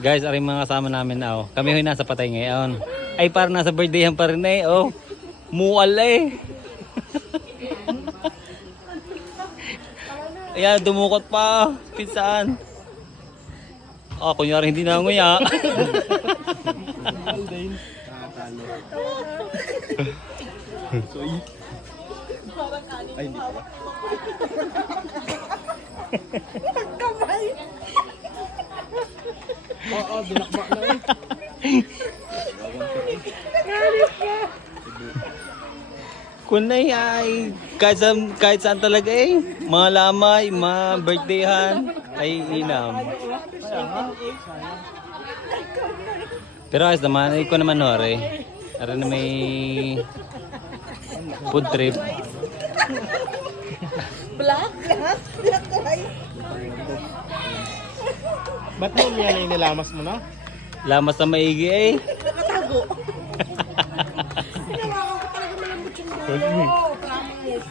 Guys, aring mga kasama namin na oh. Kami ho'y nasa patay ngayon. Ay parang nasa birthdayhan pa rin eh. Oh. Mual eh. Ayan, dumukot pa. Pinsaan. Ah, kunyari hindi na nguya. Ay, hindi pala. Oo, binakbak na eh. Kunay ay kahit saan talaga eh. Mga lamay, mga birthdayhan ay inam. Pero ayos naman, ay ko naman hore. Ara na may food trip. Black rice. Ba't mo yan ay nilamas mo na? Lamas na maigi eh. Nakatago. Ginawa ko talaga malambot yung bulo. Promise.